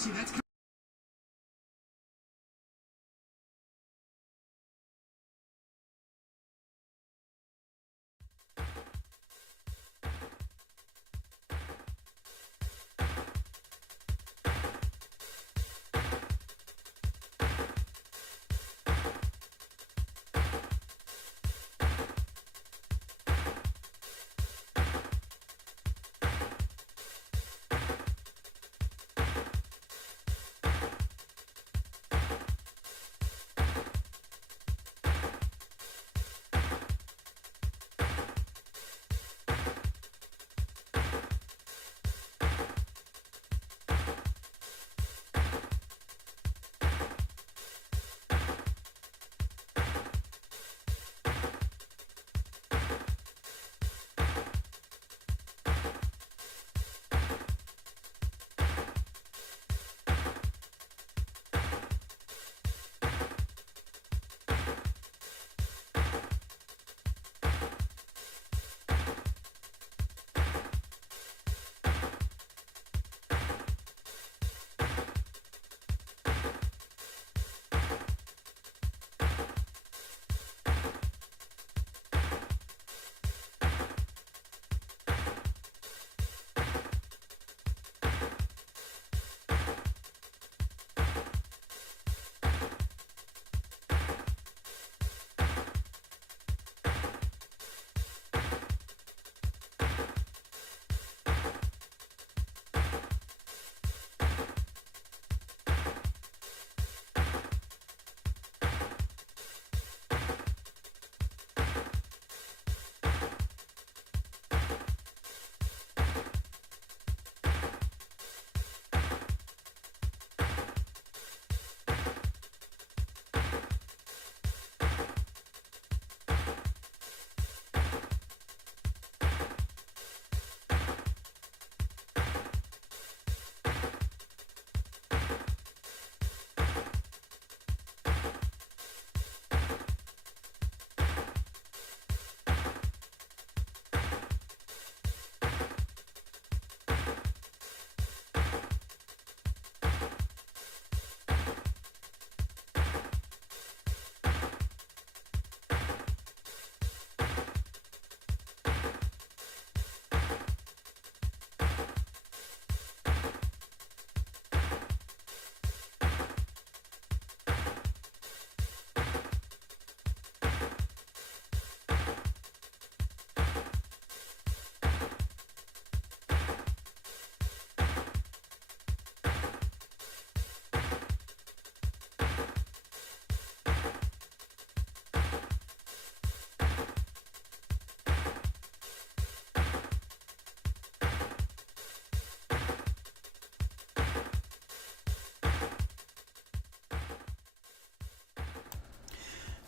See, that's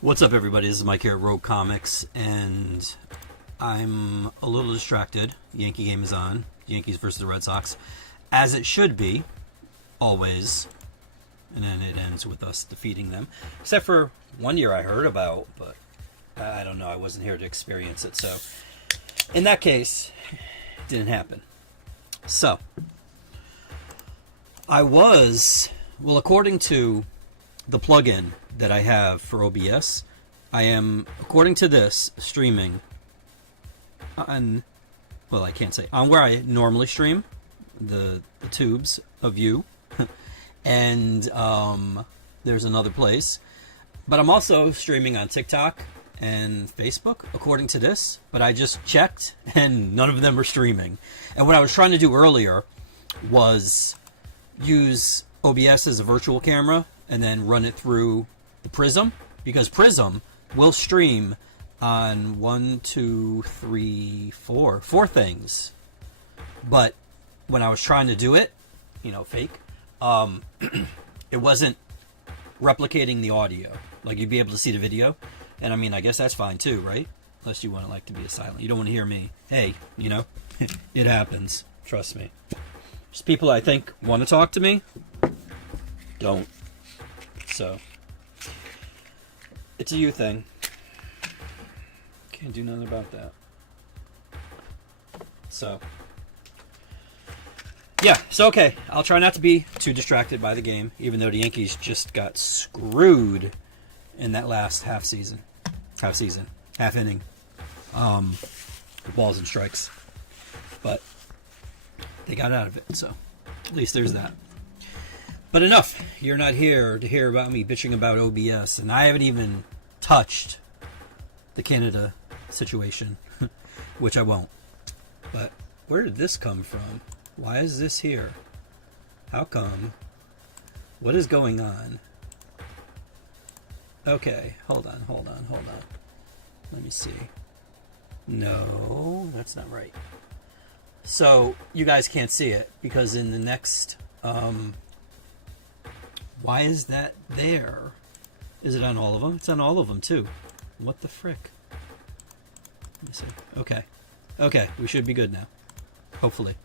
What's up, everybody? This is Mike here at Rogue Comics, and I'm a little distracted. Yankee game is on. Yankees versus the Red Sox. As it should be, always. And then it ends with us defeating them. Except for one year I heard about, but I don't know. I wasn't here to experience it. So, in that case, it didn't happen. So, according to the plugin that I have for OBS, I am, according to this, streaming on, well, I can't say, on where I normally stream, the tubes of you, and there's another place, but I'm also streaming on TikTok and Facebook, according to this, but I just checked, and none of them are streaming. And what I was trying to do earlier was use OBS as a virtual camera and then run it through the Prism, because Prism will stream on four things. But when I was trying to do it, fake, it wasn't replicating the audio. Like, you'd be able to see the video, and I mean, I guess that's fine too, right? Unless you want it to be a silent. You don't want to hear me. Hey, it happens. Trust me. Just people I think want to talk to me don't. So, it's a you thing. Can't do nothing about that. So, Yeah, so okay, I'll try not to be too distracted by the game, even though the Yankees just got screwed in that last half inning, balls and strikes. But they got out of it, so at least there's that. But enough. You're not here to hear about me bitching about OBS, and I haven't even touched the Canada situation, which I won't. But where did this come from? Why is this here? How come? What is going on? Okay, hold on. Let me see. No, that's not right. So, you guys can't see it, because in the next... why is that there? Is it on all of them? It's on all of them, too. What the frick? Let me see. Okay. Okay, we should be good now. Hopefully.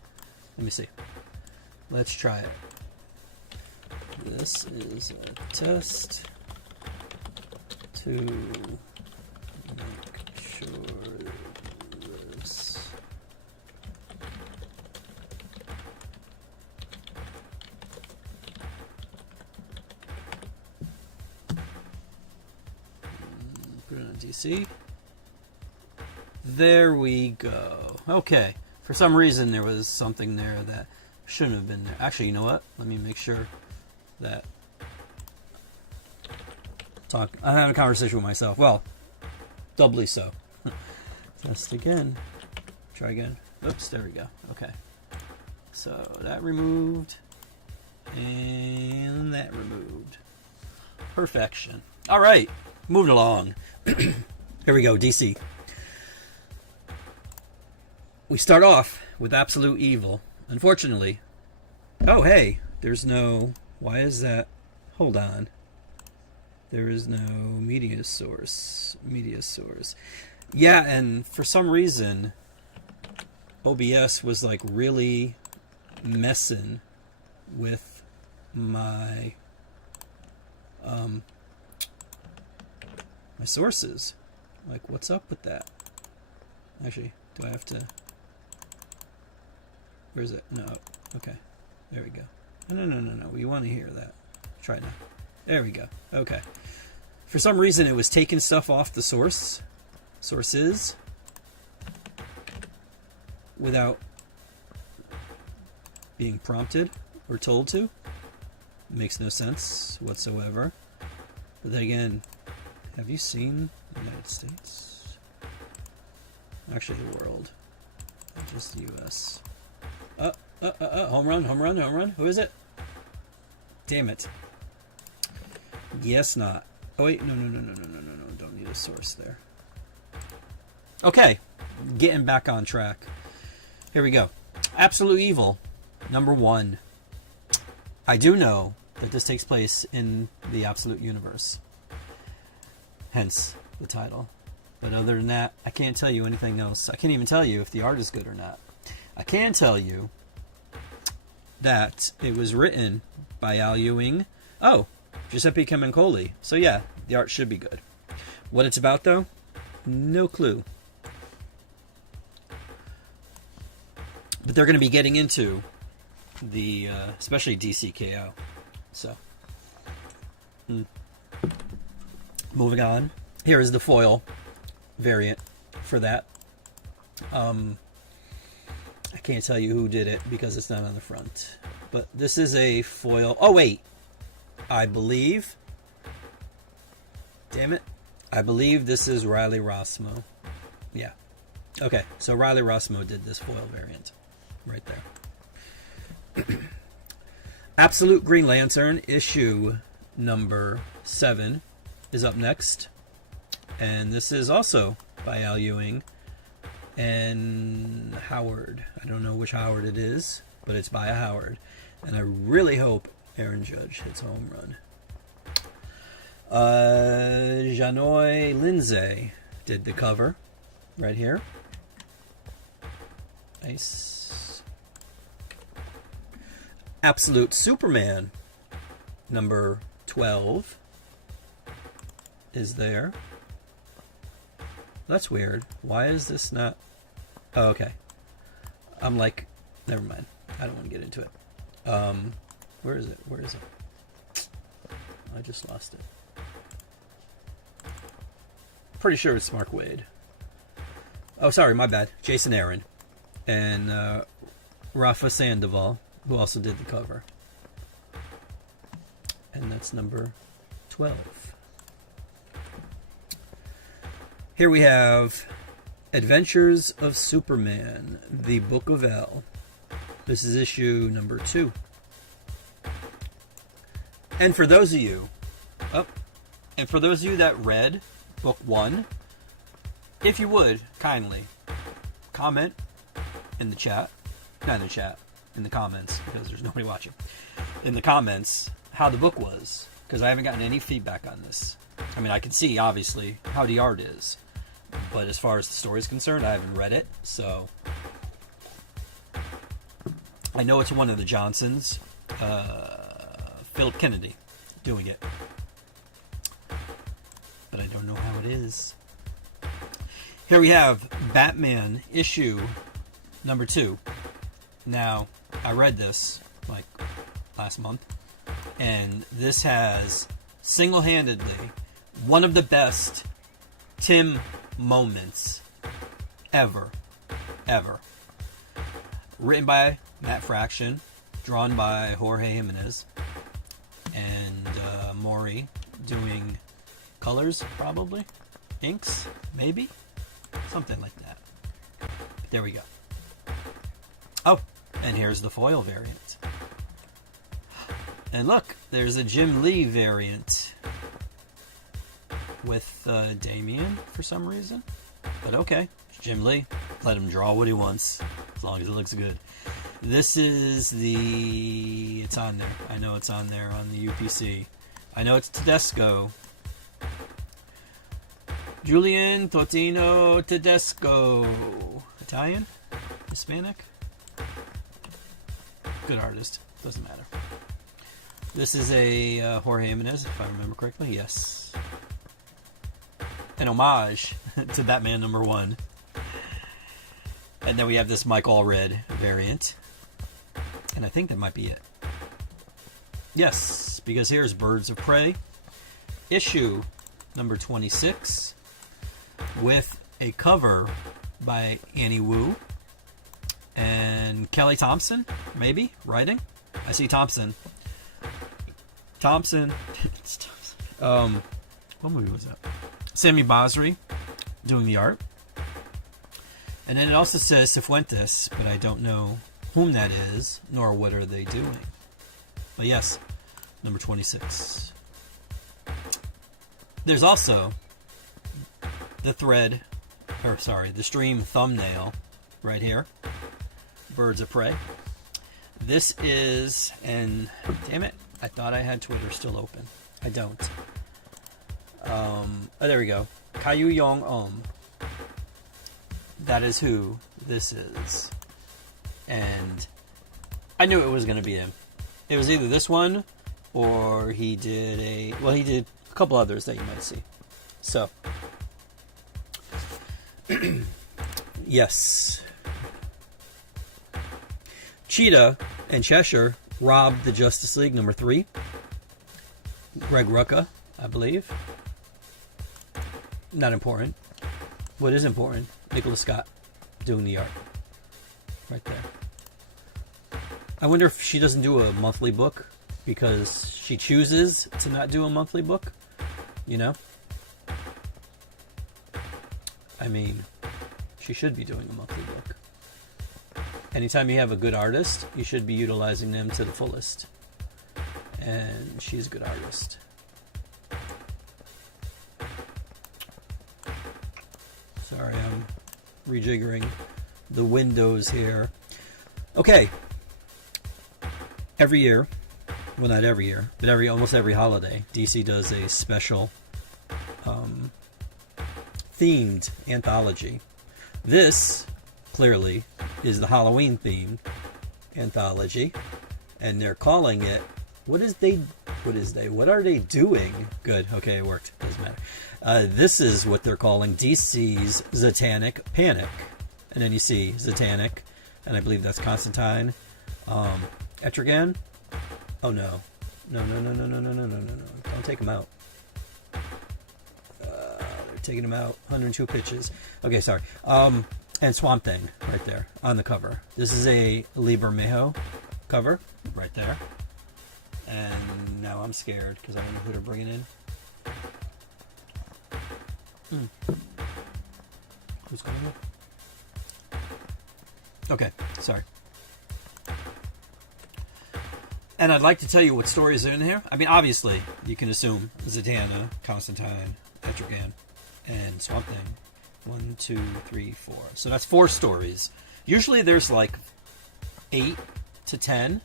Let me see. Let's try it. This is a test to make sure this... Put it on DC. There we go. Okay. For some reason, there was something there that shouldn't have been there. Actually, you know what? Let me make sure that... I'm having a conversation with myself. Well, doubly so. Test again. Try again. Oops, there we go. Okay. So, that removed. And that removed. Perfection. All right. Moving along. Here we go, DC. We start off with Absolute Evil. Unfortunately... Oh, hey! There's no... Why is that? Hold on. There is no media source. Yeah, and for some reason... OBS was, like, really messing with my... my sources. Like, what's up with that? Actually, do I have to... Where is it? No. Okay. There we go. No. We want to hear that. Try it now. There we go. Okay. For some reason, it was taking stuff off the sources without being prompted or told to. It makes no sense whatsoever. But then again, have you seen the United States? Actually, the world. Not just the U.S. Home run. Who is it? Damn it. Yes, not. Oh, wait. No. Don't need a source there. Okay. Getting back on track. Here we go. Absolute Evil, number 1. I do know that this takes place in the Absolute Universe. Hence the title. But other than that, I can't tell you anything else. I can't even tell you if the art is good or not. I can tell you that it was written by Al Ewing. Oh, Giuseppe Camuncoli. So yeah, the art should be good. What it's about, though? No clue. But they're going to be getting into the, especially DCKO. So, moving on. Here is the foil variant for that. I can't tell you who did it because it's not on the front. But this is a foil. Oh, wait. I believe. Damn it. I believe this is Riley Rossmo. Yeah. Okay, so Riley Rossmo did this foil variant. Right there. Absolute Green Lantern issue number 7 is up next. And this is also by Al Ewing and Howard. I don't know which Howard it is, but it's by a Howard. And I really hope Aaron Judge hits home run. Janoy Lindsay did the cover right here. Nice. Absolute Superman number 12 is there. That's weird. Why is this not... Oh, okay. I'm like... Never mind. I don't want to get into it. Where is it? Where is it? I just lost it. Pretty sure it's Mark Waid. Oh, sorry, my bad. Jason Aaron and Rafa Sandoval, who also did the cover. And that's number 12. Here we have Adventures of Superman, the Book of L. This is issue number 2. And for those of you, that read book 1, if you would kindly comment in the chat, not in the chat, in the comments, because there's nobody watching, in the comments how the book was, because I haven't gotten any feedback on this. I mean, I can see obviously how the art is, but as far as the story is concerned, I haven't read it, so I know it's one of the Johnsons, Philip Kennedy doing it, but I don't know how it is. Here we have Batman issue number 2. Now, I read this like last month, and this has single-handedly one of the best Tim moments ever. Written by Matt Fraction, drawn by Jorge Jimenez, and Maury doing colors, probably, inks, maybe, something like that. But there we go. Oh, and here's the foil variant. And look, there's a Jim Lee variant with Damian for some reason. But okay, Jim Lee, let him draw what he wants, as long as it looks good. This is the... It's on there. I know it's on there on the UPC. I know it's Tedesco. Julian Totino Tedesco. Italian? Hispanic? Good artist. Doesn't matter. This is a Jorge Jimenez, if I remember correctly. Yes. An homage to Batman number 1. And then we have this Mike Allred variant. And I think that might be it. Yes, because here's Birds of Prey, issue number 26, with a cover by Annie Wu and Kelly Thompson, maybe, writing. I see Thompson. Thompson. What movie was that? Sammy Basri doing the art. And then it also says Cifuentes, but I don't know whom that is, nor what are they doing. But yes, number 26. There's also the the stream thumbnail right here. Birds of Prey. This is, and damn it, I thought I had Twitter still open. I don't. Oh, there we go. Caillou Yong That is who this is. And I knew it was going to be him. It was either this one or he did a couple others that you might see. So, yes. Cheetah and Cheshire robbed the Justice League number 3. Greg Rucka, I believe. Not important. What is important? Nicholas Scott doing the art. Right there. I wonder if she doesn't do a monthly book because she chooses to not do a monthly book. You know? I mean, she should be doing a monthly book. Anytime you have a good artist, you should be utilizing them to the fullest. And she's a good artist. Sorry, I'm rejiggering the windows here. Okay. Every year, well, not every year, but almost every holiday, DC does a special themed anthology. This clearly is the Halloween themed anthology, and they're calling it what are they doing? Good, okay, it worked. Doesn't matter. This is what they're calling DC's Satanic Panic. And then you see Satanic, and I believe that's Constantine, Etrigan. Oh no. No. Don't take him out. They're taking him out. 102 pitches. Okay, sorry. And Swamp Thing right there on the cover. This is a Libermejo cover right there. And now I'm scared because I don't know who they're bringing in. Who's going in? Okay, sorry. And I'd like to tell you what stories are in here. I mean, obviously, you can assume Zatanna, Constantine, Etrigan, and Swamp Thing. 1, 2, 3, 4. So that's 4 stories. Usually there's like 8 to 10.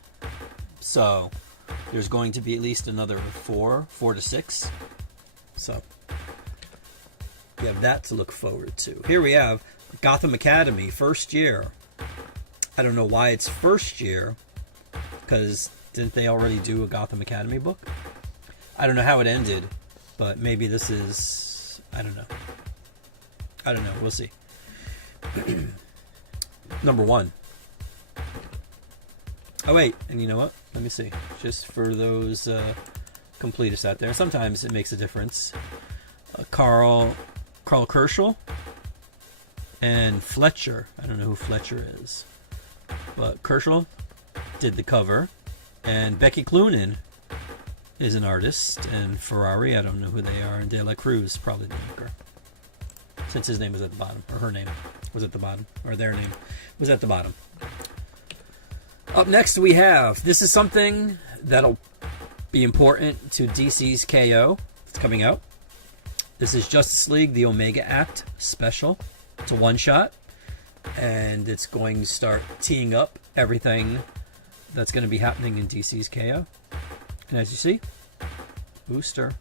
So there's going to be at least another 4 to 6. So we have that to look forward to. Here we have Gotham Academy, first year. I don't know why it's first year, because didn't they already do a Gotham Academy book? I don't know how it ended, but maybe this is... I don't know. We'll see. Number 1. Oh, wait. And you know what? Let me see. Just for those completists out there. Sometimes it makes a difference. Carl Kerschel and Fletcher. I don't know who Fletcher is. But Kerschel did the cover. And Becky Cloonan is an artist. And Ferrari, I don't know who they are. And De La Cruz, probably the maker. Since his name was at the bottom. Or her name was at the bottom. Or their name was at the bottom. Up next we have, this is something that'll be important to DC's KO. It's coming out. This is Justice League, the Omega Act special. It's a one-shot. And it's going to start teeing up everything that's going to be happening in DC's KO. And as you see, booster.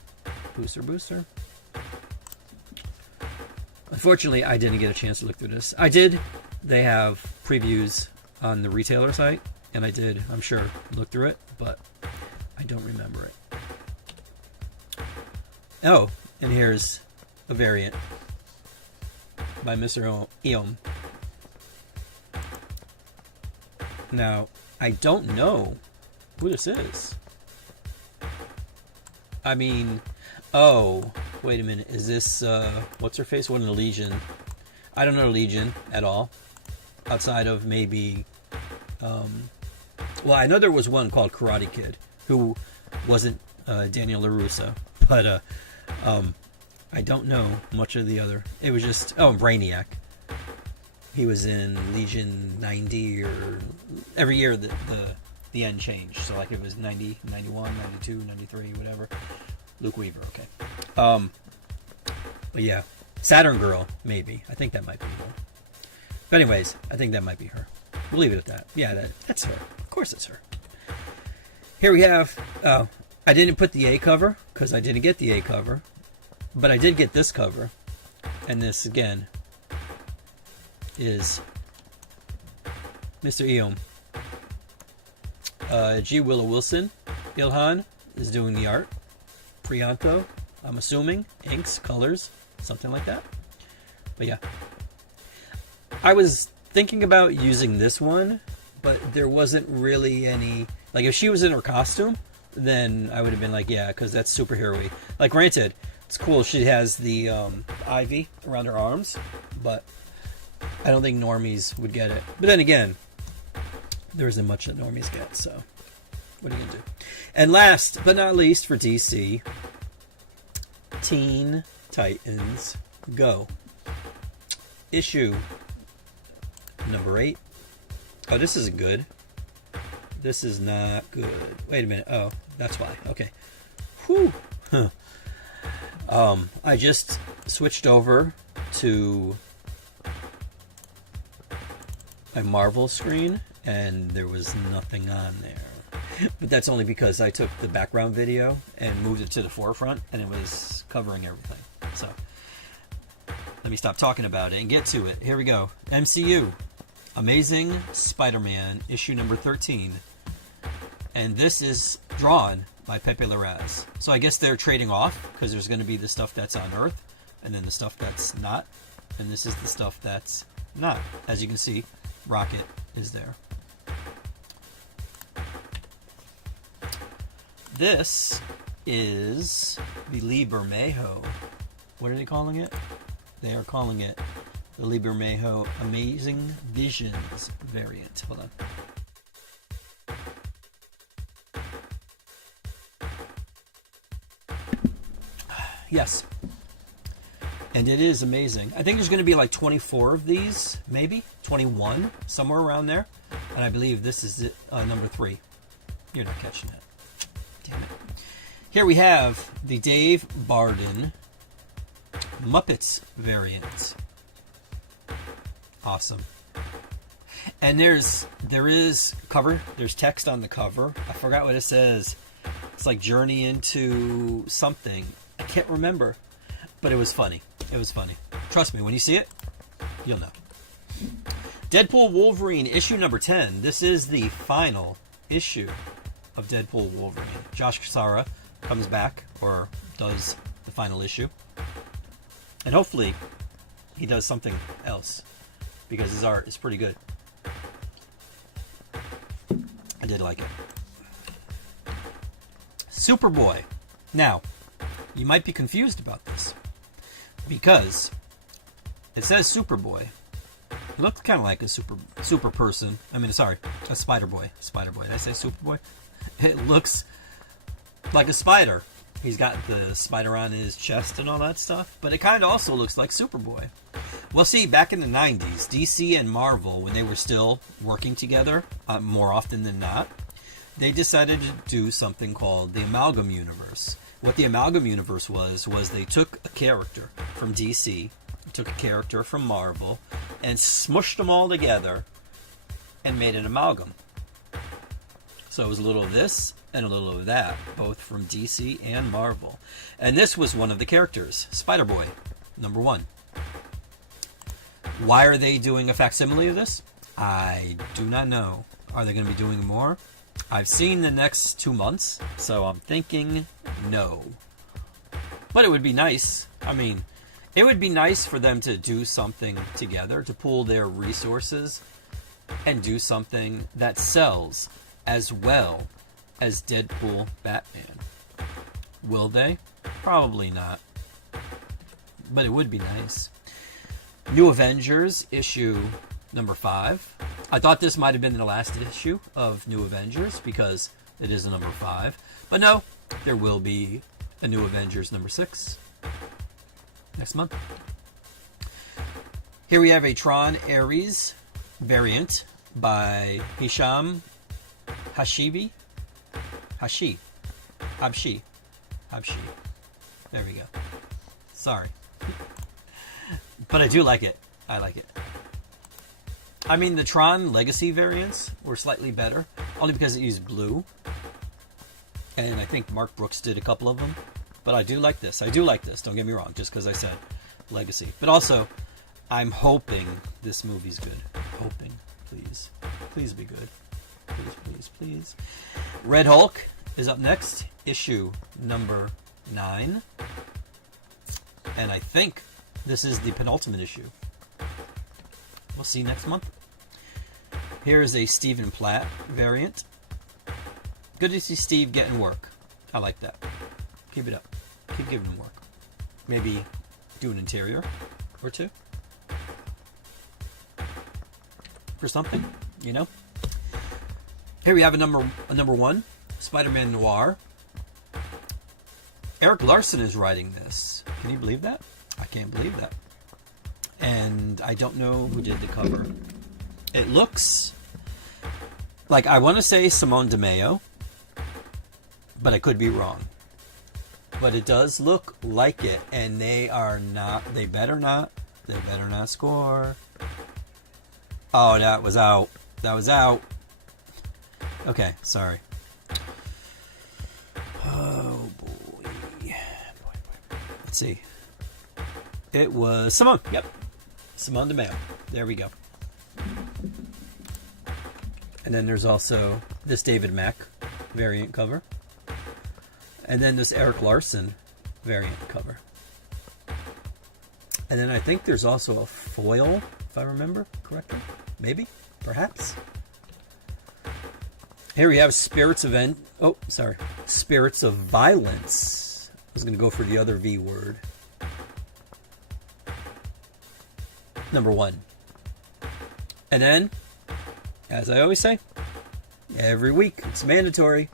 Unfortunately, I didn't get a chance to look through this. I did. They have previews on the retailer site. And I did, I'm sure, look through it, but I don't remember it. Oh, and here's a variant by Mr. Eom. Now, I don't know who this is. I mean, oh, wait a minute. Is this, what's her face? What an Legion? I don't know Legion at all. Outside of maybe, well, I know there was one called Karate Kid who wasn't Daniel LaRusso, but I don't know much of the other. It was just, oh, Brainiac. He was in Legion 90, or every year the end changed. So like it was 90, 91, 92, 93, whatever. Luke Weaver, okay. But yeah, Saturn Girl, maybe. I think that might be her. But anyways, I think that might be her. We'll leave it at that. Yeah, that's her. Of course it's her. Here we have, I didn't put the A cover because I didn't get the A cover, but I did get this cover. And this, again, is Mr. Eom. G. Willow Wilson, Ilhan, is doing the art. Prianto, I'm assuming, inks, colors, something like that. But yeah. I was thinking about using this one, but there wasn't really any... Like, if she was in her costume, then I would have been like, yeah, because that's superhero-y. Like, granted, it's cool she has the ivy around her arms, but I don't think normies would get it. But then again, there isn't much that normies get, so what are you going to do? And last but not least for DC, Teen Titans Go. Issue number 8. Oh, this isn't good. This is not good. Wait a minute. Oh, that's why. Okay. Whew. Huh. I just switched over to a Marvel screen, and there was nothing on there. But that's only because I took the background video and moved it to the forefront, and it was covering everything. So, let me stop talking about it and get to it. Here we go. MCU. Amazing Spider-Man, issue number 13. And this is drawn by Pepe Larraz. So I guess they're trading off, because there's going to be the stuff that's on Earth, and then the stuff that's not. And this is the stuff that's not. As you can see, Rocket is there. This is the Lee Bermejo. What are they calling it? They are calling it the Lee Bermejo Amazing Visions variant. Hold on. Yes. And it is amazing. I think there's going to be like 24 of these, maybe 21, somewhere around there. And I believe this is number 3. You're not catching it. Damn it. Here we have the Dave Barden Muppets variant. Awesome. And there is cover. There's text on the cover. I forgot what it says. It's like Journey into something. I can't remember. But it was funny. It was funny. Trust me, when you see it, you'll know. Deadpool Wolverine issue number 10. This is the final issue of Deadpool Wolverine. Josh Cassara comes back, or does the final issue. And hopefully he does something else, because his art is pretty good. I did like it. Superboy. Now, you might be confused about this, because it says Superboy. It looks kind of like a super person. I mean, sorry, a Spider-Boy. Spider-Boy. Did I say Superboy? It looks like a spider. He's got the spider on his chest and all that stuff. But it kind of also looks like Superboy. Well, see, back in the 90s, DC and Marvel, when they were still working together, more often than not, they decided to do something called the Amalgam Universe. What the Amalgam Universe was they took a character from DC, took a character from Marvel, and smushed them all together and made an amalgam. So it was a little of this and a little of that, both from DC and Marvel. And this was one of the characters, Spider-Boy, number 1. Why are they doing a facsimile of this? I do not know. Are they going to be doing more? I've seen the next 2 months, so I'm thinking no. But it would be nice. I mean, it would be nice for them to do something together, to pool their resources and do something that sells as well as Deadpool Batman. Will they? Probably not. But it would be nice. New Avengers issue number 5. I thought this might have been the last issue of New Avengers because it is a number 5. But no, there will be a New Avengers number 6 next month. Here we have a Tron Ares variant by Hisham Habshi. There we go. Sorry. But I do like it. I like it. I mean, the Tron Legacy variants were slightly better, only because it used blue. And I think Mark Brooks did a couple of them. But I do like this. I do like this. Don't get me wrong, just because I said Legacy. But also, I'm hoping this movie's good. Hoping. Please. Please be good. Please, please, please. Red Hulk is up next. Issue number 9. And I think this is the penultimate issue. We'll see next month. Here is a Stephen Platt variant. Good to see Steve getting work. I like that. Keep it up. Keep giving him work. Maybe do an interior or 2. For something, you know? Here we have a number 1, Spider-Man Noir. Eric Larson is writing this. Can you believe that? I can't believe that. And I don't know who did the cover. It looks like, I want to say Simone DeMeo, but I could be wrong. But it does look like it, and they better not score. Oh, that was out. That was out. Okay, sorry. Oh, boy. Let's see. It was Simone. Yep. Simone DeMeo. There we go. And then there's also this David Mack variant cover. And then this Eric Larson variant cover. And then I think there's also a foil, if I remember correctly. Maybe. Perhaps. Here we have Spirits of Violence. I was going to go for the other V word. Number 1. And then, as I always say, every week, it's mandatory.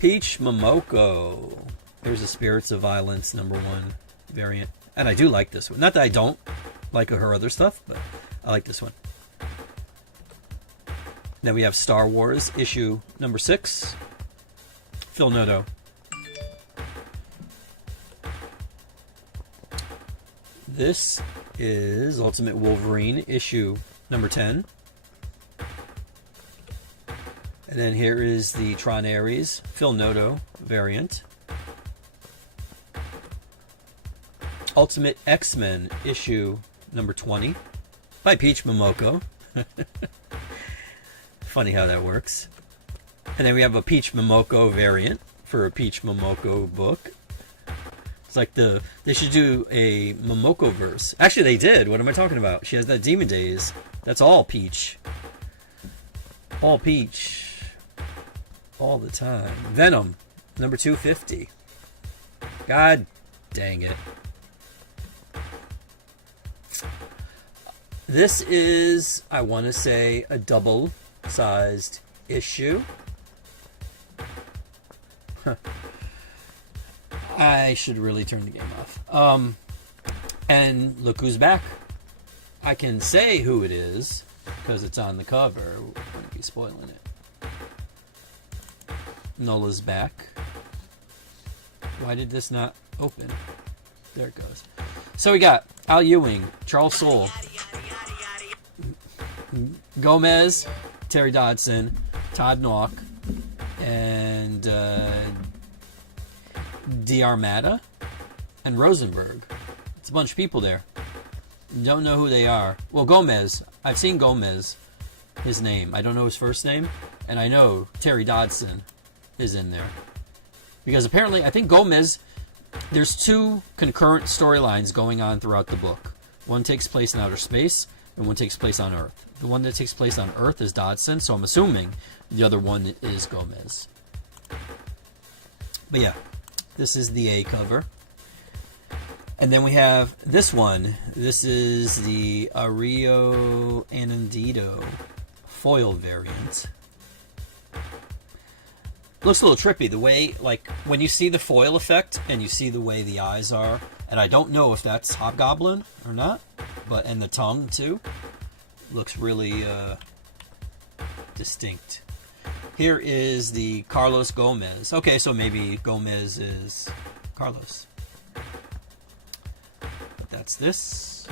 Peach Momoko. There's a Spirits of Violence number 1 variant. And I do like this one. Not that I don't like her other stuff, but I like this one. Then we have Star Wars issue number 6. Phil Noto. This is Ultimate Wolverine issue number 10. And then here is the Tron Ares Phil Noto variant. Ultimate X-Men issue number 20 by Peach Momoko. Funny how that works. And then we have a Peach Momoko variant for a Peach Momoko book. It's like they should do a Momoko verse. Actually, they did. What am I talking about? She has that Demon Days. That's all Peach. All Peach. All the time. Venom, number 250. God dang it. This is, I want to say, a double-sized issue. I should really turn the game off. And look who's back. I can say who it is because it's on the cover. I wouldn't be spoiling it. Nola's back. Why did this not open? There it goes. So we got Al Ewing, Charles Soule, Gomez, Terry Dodson, Todd Nauck, and D'Armata, and Rosenberg. It's a bunch of people there. Don't know who they are. Well, Gomez. I've seen Gomez, his name. I don't know his first name. And I know Terry Dodson is in there. Because apparently, I think Gomez, there's 2 concurrent storylines going on throughout the book. One takes place in outer space, and one takes place on Earth. The one that takes place on Earth is Dodson, so I'm assuming the other one is Gomez. But yeah, this is the A cover. And then we have this one. This is the Ario Anandito foil variant. Looks a little trippy. The way, like, when you see the foil effect and you see the way the eyes are, and I don't know if that's Hobgoblin or not, but, and the tongue too, looks really distinct. Here is the Carlos Gomez. Okay, so maybe Gomez is Carlos. But that's this.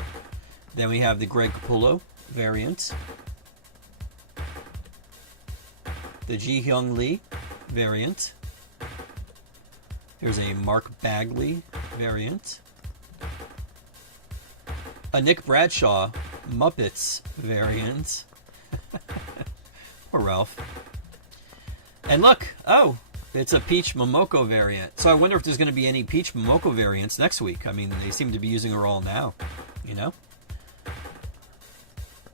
Then we have the Greg Capullo variant. The Ji Hyung Lee variant. Here's a Mark Bagley variant. A Nick Bradshaw Muppets variant. Poor Ralph. And look, oh, it's a Peach Momoko variant. So I wonder if there's going to be any Peach Momoko variants next week. I mean, they seem to be using her all now, you know?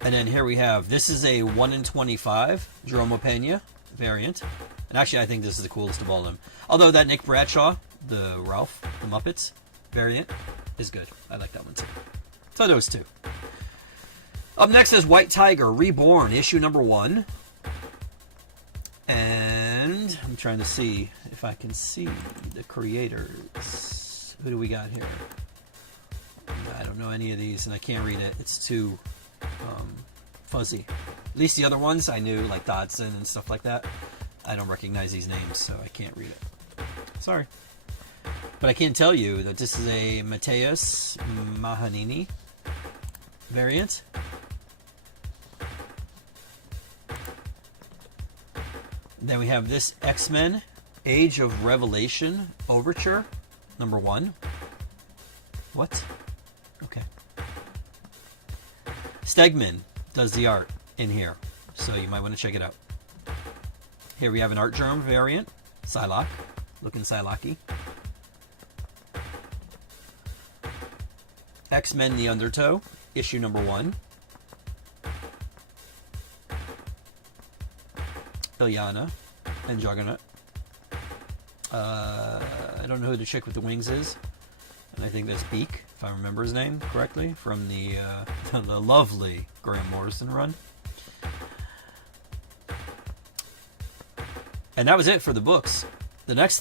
And then here we have, this is a 1 in 25 Jerome Pena variant. And actually, I think this is the coolest of all of them. Although that Nick Bradshaw, the Ralph, the Muppets variant, is good. I like that one too. So those 2. Up next is White Tiger Reborn, issue number 1. And I'm trying to see if I can see the creators. Who do we got here? I don't know any of these, and I can't read it. It's too fuzzy. At least the other ones I knew, like Dodson and stuff like that. I don't recognize these names, so I can't read it. Sorry. But I can tell you that this is a Mateus Mahanini variant. Then we have this X-Men Age of Revelation Overture, number 1. What? Okay. Stegman does the art in here, so you might want to check it out. Here we have an Art Germ variant, Psylocke, looking Psylocke. X-Men The Undertow, issue number 1. Ilyana and Juggernaut. I don't know who the chick with the wings is, and I think that's Beak, if I remember his name correctly, from the the lovely Grant Morrison run. And that was it for the books. The next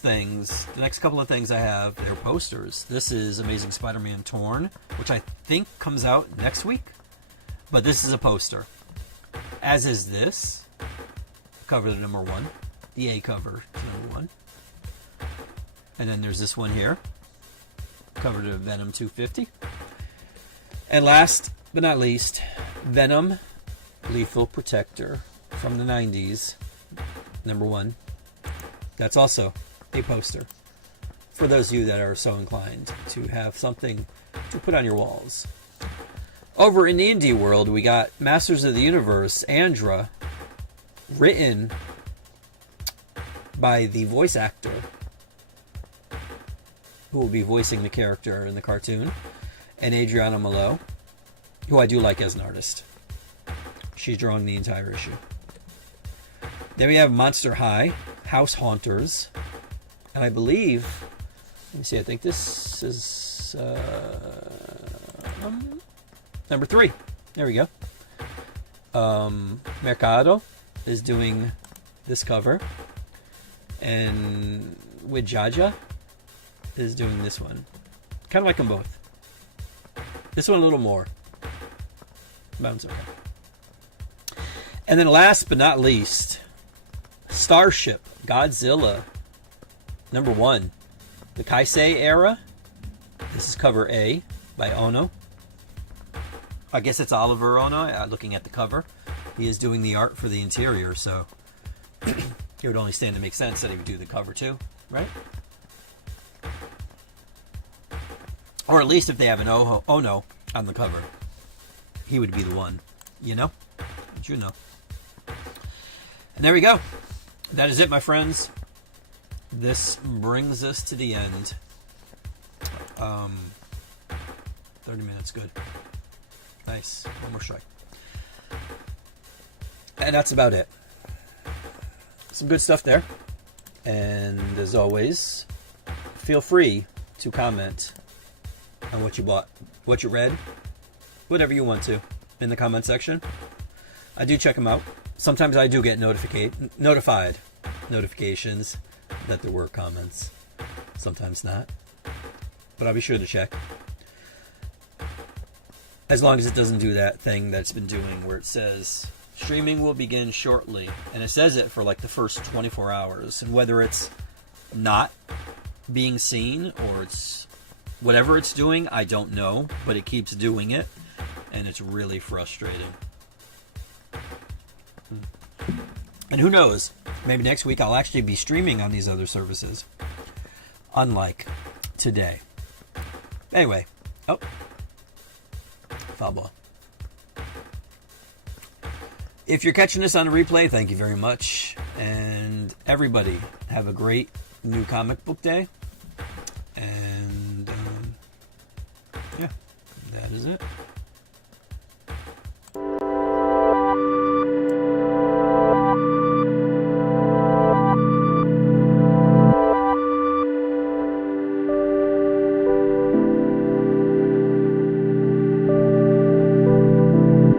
couple of things I have, they're posters. This is Amazing Spider-Man Torn, which I think comes out next week. But this is a poster. As is this. Cover to number 1. The A cover to number 1. And then there's this one here. Cover to Venom 250. And last but not least, Venom Lethal Protector from the 90s. Number 1. That's also a poster. For those of you that are so inclined to have something to put on your walls. Over in the indie world, we got Masters of the Universe, Andra, written by the voice actor who will be voicing the character in the cartoon, and Adriana Malo, who I do like as an artist. She's drawing the entire issue. Then we have Monster High, House Haunters, and I believe, let me see, I think this is number 3. There we go. Mercado is doing this cover, and Widjaja is doing this one. Kind of like them both. This one a little more, but it's okay. And then last but not least, Starship Godzilla number 1, the Kaisei era. This is cover A by Ono. I guess it's Oliver Ono, looking at the cover. He is doing the art for the interior, so it would only stand to make sense that he would do the cover too, right? Or at least if they have an Ono on the cover, he would be the one, you know? Don't you know? And there we go. That is it, my friends. This brings us to the end. 30 minutes, good. Nice. One more strike. And that's about it. Some good stuff there. And as always, feel free to comment on what you bought, what you read, whatever you want to, in the comment section. I do check them out. Sometimes I do get notifications that there were comments. Sometimes not. But I'll be sure to check. As long as it doesn't do that thing that's been doing where it says streaming will begin shortly, and it says it for like the first 24 hours, and whether it's not being seen or it's whatever it's doing, I don't know, but it keeps doing it, and it's really frustrating. And who knows, maybe next week I'll actually be streaming on these other services, unlike today. Anyway, foul ball. If you're catching this on a replay, thank you very much. And everybody, have a great new comic book day. And yeah, that is it.